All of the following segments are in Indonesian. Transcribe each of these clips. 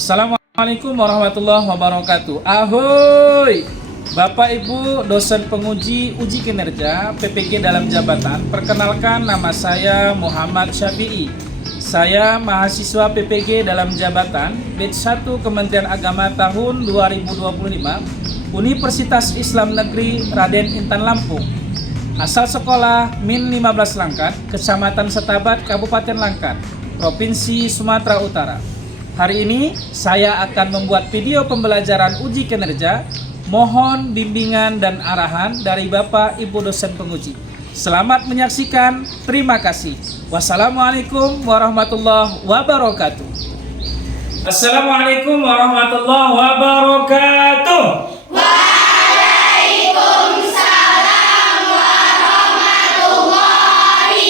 Assalamualaikum warahmatullahi wabarakatuh. Ahoy, Bapak Ibu dosen penguji uji kinerja PPG dalam jabatan. Perkenalkan, nama saya Muhammad Syafi'i. Saya mahasiswa PPG dalam jabatan Batch 1 Kementerian Agama tahun 2025 Universitas Islam Negeri Raden Intan Lampung. Asal sekolah Min 15 Langkat, Kecamatan Setabat, Kabupaten Langkat, Provinsi Sumatera Utara. Hari ini saya akan membuat video pembelajaran uji kinerja. Mohon bimbingan dan arahan dari Bapak Ibu dosen penguji. Selamat menyaksikan. Terima kasih. Wassalamualaikum warahmatullahi wabarakatuh. Assalamualaikum warahmatullahi wabarakatuh. Waalaikumsalam warahmatullahi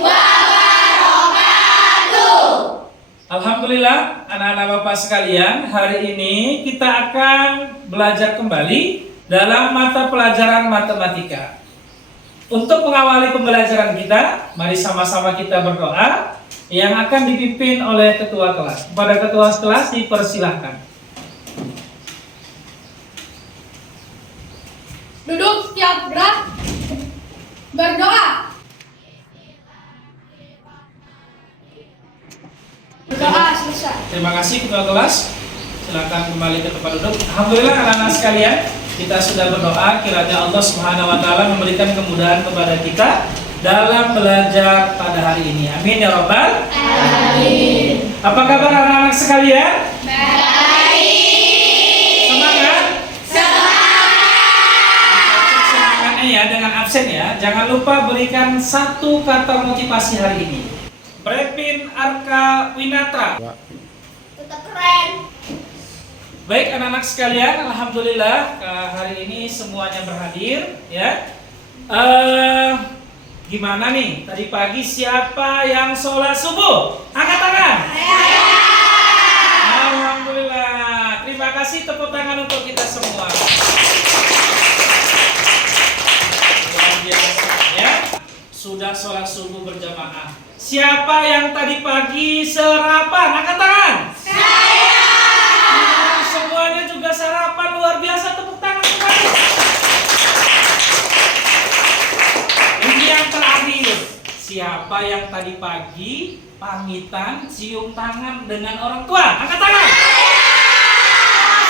wabarakatuh. Alhamdulillah, anak-anak Bapak sekalian, hari ini kita akan belajar kembali dalam mata pelajaran matematika. Untuk mengawali pembelajaran kita, mari sama-sama kita berdoa yang akan dipimpin oleh ketua kelas. Kepada ketua kelas dipersilahkan. Duduk siap gerak. Berdoa. Berdoa selesai. Terima kasih ketua kelas. Silakan kembali ke tempat duduk. Alhamdulillah anak-anak sekalian, kita sudah berdoa kiranya Allah Subhanahu wa taala memberikan kemudahan kepada kita dalam belajar pada hari ini. Amin ya rabbal Amin. Apa kabar anak-anak sekalian? Baik. Semangat? Semangat. Semangatnya ya dengan absen ya. Jangan lupa berikan satu kata motivasi hari ini. Brepin Arka Winatra. Tetap keren. Baik anak-anak sekalian, alhamdulillah hari ini semuanya berhadir ya. Gimana nih tadi pagi siapa yang sholat subuh? Angkat tangan. Alhamdulillah. Terima kasih, tepuk tangan untuk kita semua. Luar biasa ya. Sudah sholat subuh berjamaah. Siapa yang tadi pagi sarapan? Angkat tangan. Semuanya juga sarapan, luar biasa, tepuk tangan kembali. Ini yang terakhir, siapa yang tadi pagi pamitan cium tangan dengan orang tua? Angkat tangan.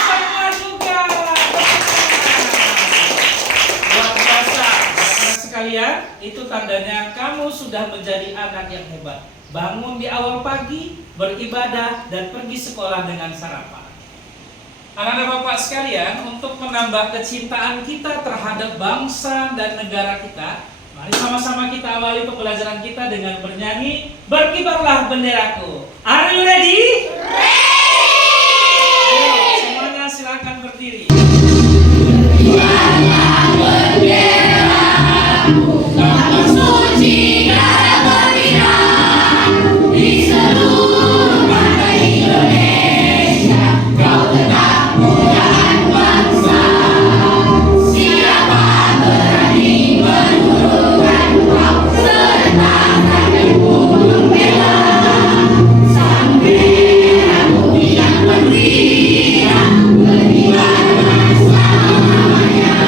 Semua juga. Luar biasa, anak sekalian, itu tandanya kamu sudah menjadi anak yang hebat. Bangun di awal pagi, beribadah dan pergi sekolah dengan sarapan. Anak-anak Bapak sekalian, untuk menambah kecintaan kita terhadap bangsa dan negara kita, mari sama-sama kita awali pembelajaran kita dengan bernyanyi Berkibarlah Benderaku. Are you ready? Ayo, semuanya silakan berdiri. Berkibarlah benderaku, kamu suci darah berkibar di seluruh bangsa Indonesia. Kau tetap muliakan bangsa. Siapa berani menurunkan kau sertakan gunung bela. Sang merah yang berkibar, berkibarlah selamanya.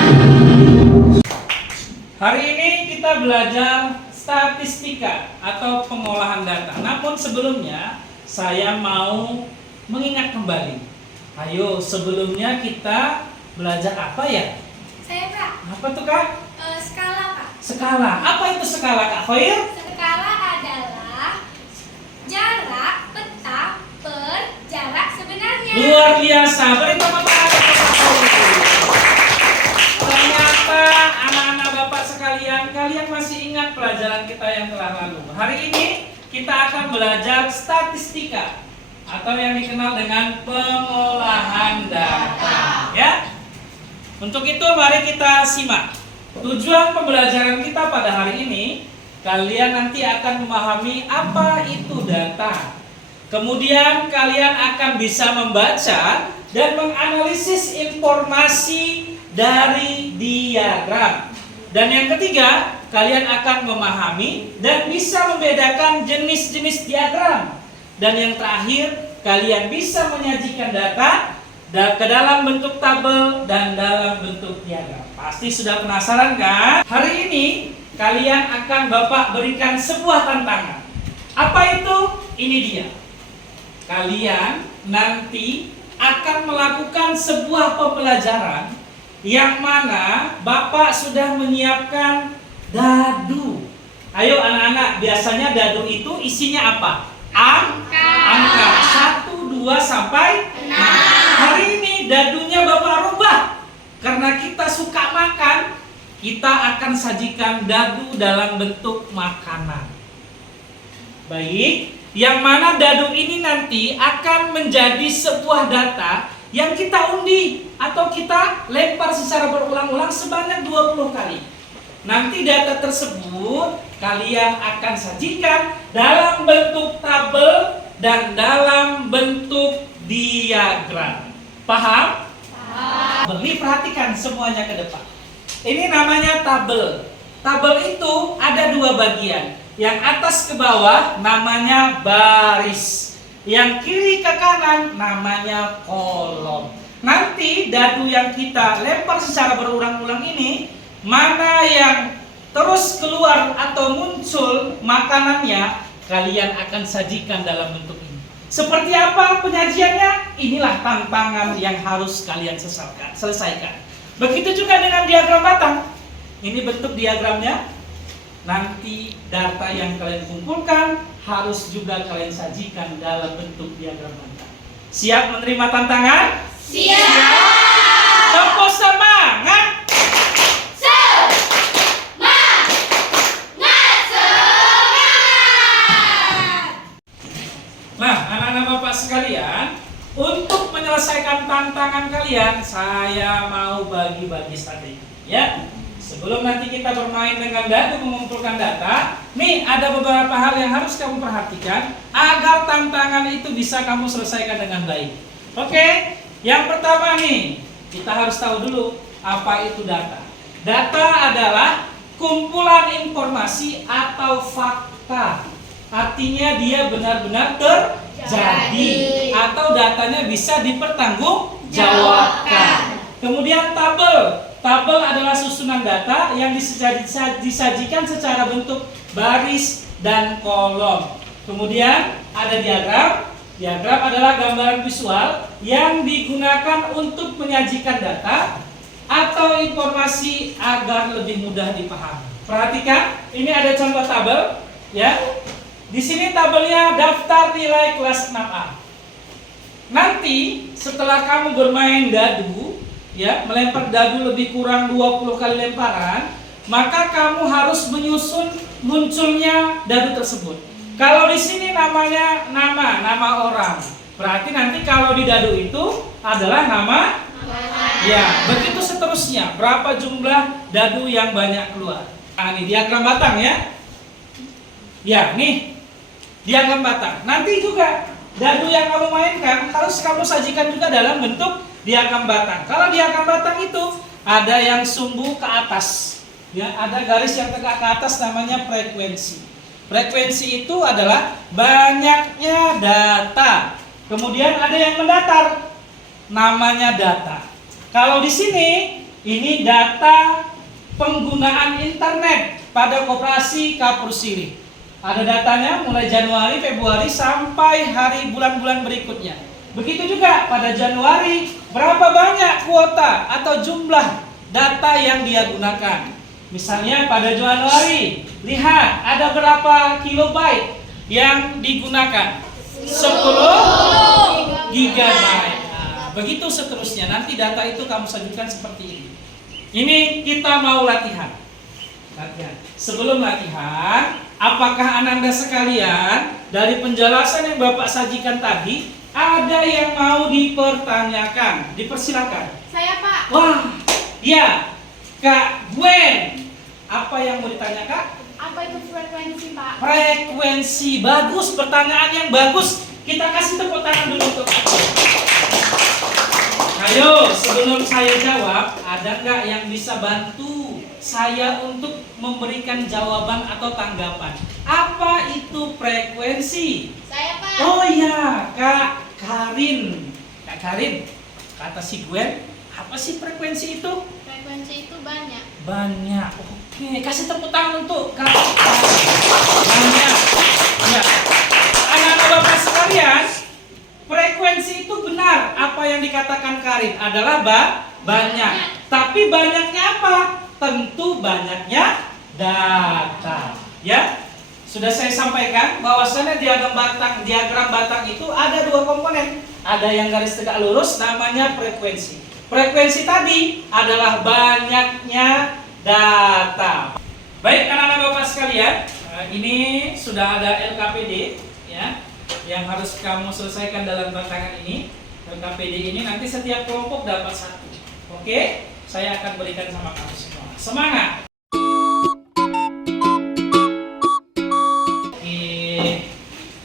Hari ini kita belajar statistika atau pengolahan data. Namun sebelumnya saya mau mengingat kembali. Ayo sebelumnya kita belajar apa ya? Saya Kak, Apa tuh Kak? skala Kak. Skala. Apa itu skala Kak Khair? Skala adalah jarak peta per jarak sebenarnya. Luar biasa. Beri tepuk tangan untuk Kak Khair. Ternyata anak-anak Bapak sekalian, kalian masih ingat pelajaran kita yang telah lalu. Hari ini kita akan belajar statistika atau yang dikenal dengan pengolahan data, ya. Untuk itu mari kita simak. Tujuan pembelajaran kita pada hari ini, kalian nanti akan memahami apa itu data. Kemudian kalian akan bisa membaca dan menganalisis informasi dari diagram. Dan yang ketiga, kalian akan memahami dan bisa membedakan jenis-jenis diagram. Dan yang terakhir, kalian bisa menyajikan data ke dalam bentuk tabel dan dalam bentuk diagram. Pasti sudah penasaran kan? Hari ini kalian akan Bapak berikan sebuah tantangan. Apa itu? Ini dia. Kalian nanti akan melakukan sebuah pembelajaran yang mana Bapak sudah menyiapkan dadu. Ayo anak-anak, biasanya dadu itu isinya apa? Angka 1, 2 sampai 6. Hari ini dadunya Bapak rubah. Karena kita suka makan, kita akan sajikan dadu dalam bentuk makanan. Baik, yang mana dadu ini nanti akan menjadi sebuah data yang kita undi atau kita lempar secara berulang-ulang sebanyak 20 kali. Nanti data tersebut kalian akan sajikan dalam bentuk tabel dan dalam bentuk diagram. Paham? Paham. Ini perhatikan semuanya ke depan. Ini namanya tabel. Tabel itu ada 2 bagian. Yang atas ke bawah namanya baris. Yang kiri ke kanan namanya kolom. Nanti dadu yang kita lempar secara berulang-ulang ini, mana yang terus keluar atau muncul makanannya, kalian akan sajikan dalam bentuk ini. Seperti apa penyajiannya? Inilah tantangan yang harus kalian selesaikan. Begitu juga dengan diagram batang. Ini bentuk diagramnya. Nanti data yang kalian kumpulkan harus juga kalian sajikan dalam bentuk diagram batang. Siap menerima tantangan? Siap. Tempos semangat. Nah, anak-anak Bapak sekalian, untuk menyelesaikan tantangan kalian, saya mau bagi-bagi strategi, ya. Sebelum nanti kita bermain dengan dadu mengumpulkan data, nih ada beberapa hal yang harus kamu perhatikan agar tantangan itu bisa kamu selesaikan dengan baik. Oke, yang pertama nih, kita harus tahu dulu apa itu data. Data adalah kumpulan informasi atau fakta. Artinya dia benar-benar terjadi atau datanya bisa dipertanggungjawabkan. Kemudian tabel. Tabel adalah susunan data yang disajikan secara bentuk baris dan kolom. Kemudian ada diagram. Diagram adalah gambaran visual yang digunakan untuk menyajikan data atau informasi agar lebih mudah dipahami. Perhatikan, ini ada contoh tabel, ya. Di sini tabelnya daftar nilai kelas 6A. Nanti setelah kamu bermain dadu, ya, melempar dadu lebih kurang 20 kali lemparan, maka kamu harus menyusun munculnya dadu tersebut. Kalau di sini namanya nama orang. Berarti nanti kalau di dadu itu adalah nama. Ya, begitu seterusnya. Berapa jumlah dadu yang banyak keluar? Nah, ini diagram batang ya. Ya, nih diagram batang. Nanti juga dadu yang kamu mainkan harus kamu sajikan juga dalam bentuk diagram batang. Kalau diagram batang itu ada yang sumbu ke atas, ya, ada garis yang tegak ke atas namanya frekuensi. Frekuensi itu adalah banyaknya data. Kemudian ada yang mendatar, namanya data. Kalau di sini ini data penggunaan internet pada koperasi Kapur Sirih. Ada datanya mulai Januari, Februari sampai hari bulan-bulan berikutnya. Begitu juga pada Januari, berapa banyak kuota atau jumlah data yang dia gunakan. Misalnya pada Januari, lihat ada berapa kilobyte yang digunakan. 10 gigabyte. Nah, begitu seterusnya. Nanti data itu kamu sajikan seperti ini. Ini kita mau latihan. Sebelum latihan, apakah Ananda sekalian dari penjelasan yang Bapak sajikan tadi ada yang mau dipertanyakan? Dipersilakan. Saya, Pak. Wah, ya, Kak Gwen. Apa yang mau ditanyakan? Apa itu frekuensi, Pak? Frekuensi. Bagus, pertanyaan yang bagus. Kita kasih tepuk tangan dulu untuk Kak Gwen. Ayo, sebelum saya jawab, ada nggak yang bisa bantu saya untuk memberikan jawaban atau tanggapan. Apa itu frekuensi? Saya, Pak. Oh iya, Kak Karin. Kak Karin, kata si Gwen, apa sih frekuensi itu? Frekuensi itu banyak. Banyak. Oke, kasih tepuk tangan untuk Kak Karin. Banyak. Ya. Anak-anak Bapak sekalian, frekuensi itu benar. Apa yang dikatakan Karin adalah banyak. Tapi banyaknya apa? Tentu banyaknya data. Ya. Sudah saya sampaikan bahwasannya diagram batang itu ada dua komponen. Ada yang garis tegak lurus namanya frekuensi. Frekuensi tadi adalah banyaknya data. Baik anak-anak Bapak sekalian, ini sudah ada LKPD ya, yang harus kamu selesaikan dalam batangan ini. LKPD ini nanti setiap kelompok dapat satu. Oke, saya akan berikan sama kamu semua. Semangat!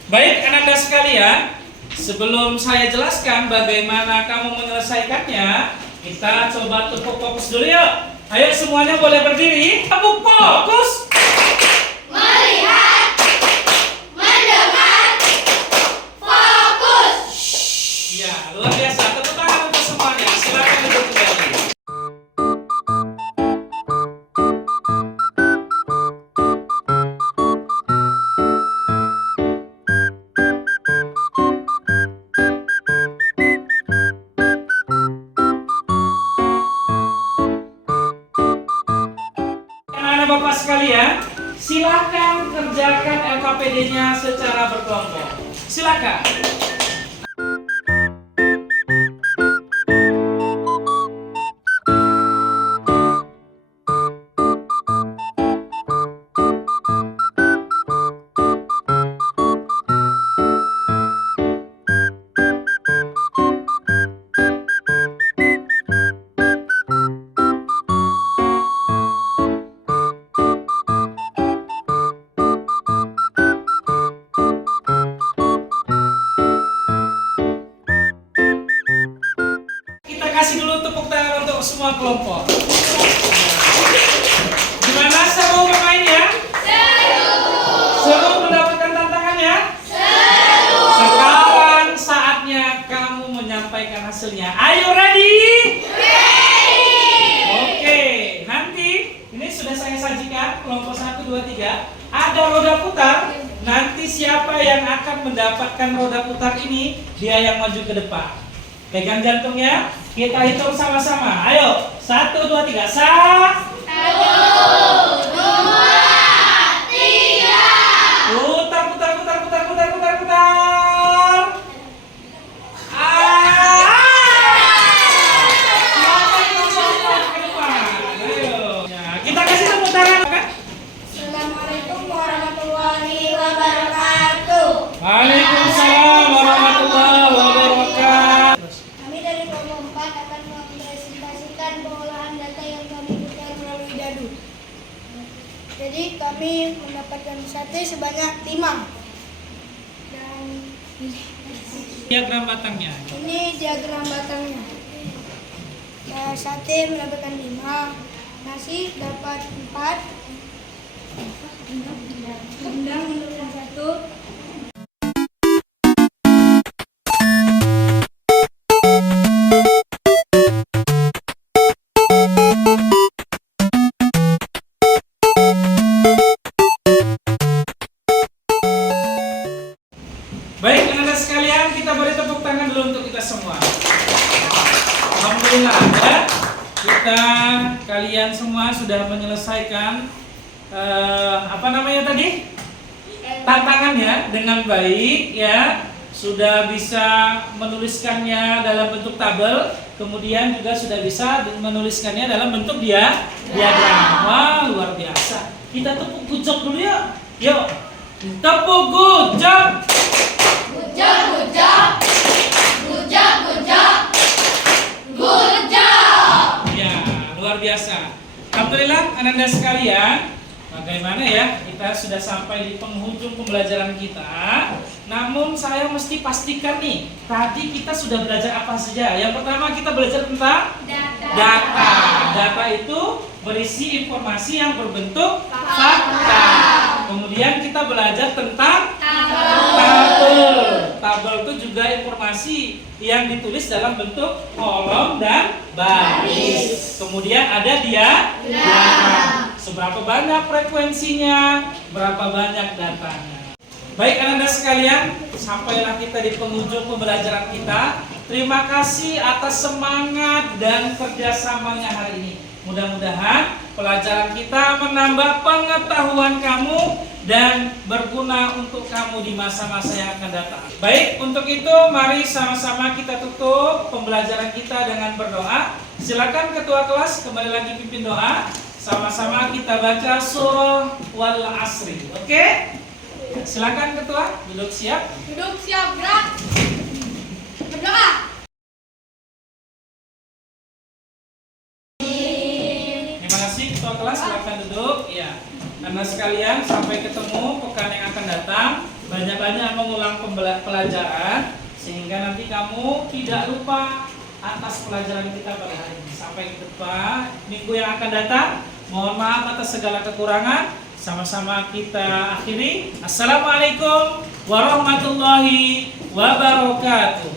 Baik anak-anak sekalian, sebelum saya jelaskan bagaimana kamu menyelesaikannya, kita coba tepuk fokus dulu yuk. Ayo semuanya boleh berdiri. Tepuk fokus. Melihat, mendengar, fokus. Ya, luar biasa. Tepuk tangan untuk semuanya. Silakan duduk kembali. Anak-anak Bapak sekalian, silakan kerjakan LKPD-nya secara berkelompok. Silakan. Kita kasih dulu tepuk tangan untuk semua kelompok. Gimana seru bermain ya? Seru mendapatkan tantangannya? Sekarang saatnya kamu menyampaikan hasilnya. Ayo ready? Oke, nanti ini sudah saya sajikan kelompok 1, 2, 3. Ada roda putar. Nanti siapa yang akan mendapatkan roda putar ini, dia yang maju ke depan. Pegang jantungnya, kita hitung sama-sama. Ayo, 1, 2, 3. 1, 1, 2, 3. putar, putar, putar, putar, putar, putar, putar. Silakan ke depan. Ayo. Ya, kita kasih tepuk tangan, kan? Assalamualaikum warahmatullahi wabarakatuh. Waalaikumsalam warahmatullahi wabarakatuh. Kami dari kelompok 4 akan mempresentasikan pengolahan data yang kami putar melalui dadu. Jadi kami mendapatkan sate sebanyak 5. Dan Diagram batangnya. ini diagram batangnya. Ya, sate mendapatkan 5, nasi dapat 4, rendang mendapatkan 1. Baik, anak-anak sekalian, kita beri tepuk tangan dulu untuk kita semua. Alhamdulillah ya, kalian semua sudah menyelesaikan apa namanya tadi? Tantangannya dengan baik ya. Sudah bisa menuliskannya dalam bentuk tabel, kemudian juga sudah bisa menuliskannya dalam bentuk diagram. Wah, luar biasa. Kita tepuk gujok dulu ya. Yuk. Tepuk gujok. Gujak, gujak, gujak, gujak, gujak. Ya, luar biasa. Alhamdulillah anak-anak sekalian, bagaimana ya, kita sudah sampai di penghujung pembelajaran kita. Namun saya mesti pastikan nih, tadi kita sudah belajar apa saja. Yang pertama kita belajar tentang data. Data itu berisi informasi yang berbentuk fakta. Kemudian kita belajar tentang tabel. Tabel itu juga informasi yang ditulis dalam bentuk kolom dan baris. Kemudian ada diagram. Seberapa banyak frekuensinya, berapa banyak datanya. Baik anak-anak sekalian, sampailah kita di penghujung pembelajaran kita. Terima kasih atas semangat dan kerjasamanya hari ini. Mudah-mudahan pelajaran kita menambah pengetahuan kamu dan berguna untuk kamu di masa-masa yang akan datang. Baik, untuk itu mari sama-sama kita tutup pembelajaran kita dengan berdoa. Silakan ketua kelas kembali lagi pimpin doa. Sama-sama kita baca surah Wal Asri. Oke? Silakan ketua, duduk siap. Duduk siap, gerak. Berdoa. Terima kasih ketua kelas, silakan duduk. Ya, anak sekalian, sampai ketemu pekan yang akan datang. Banyak-banyak mengulang pelajaran sehingga nanti kamu tidak lupa atas pelajaran kita pada hari ini. Sampai jumpa minggu yang akan datang. Mohon maaf atas segala kekurangan. Sama-sama kita akhiri. Assalamualaikum warahmatullahi wabarakatuh.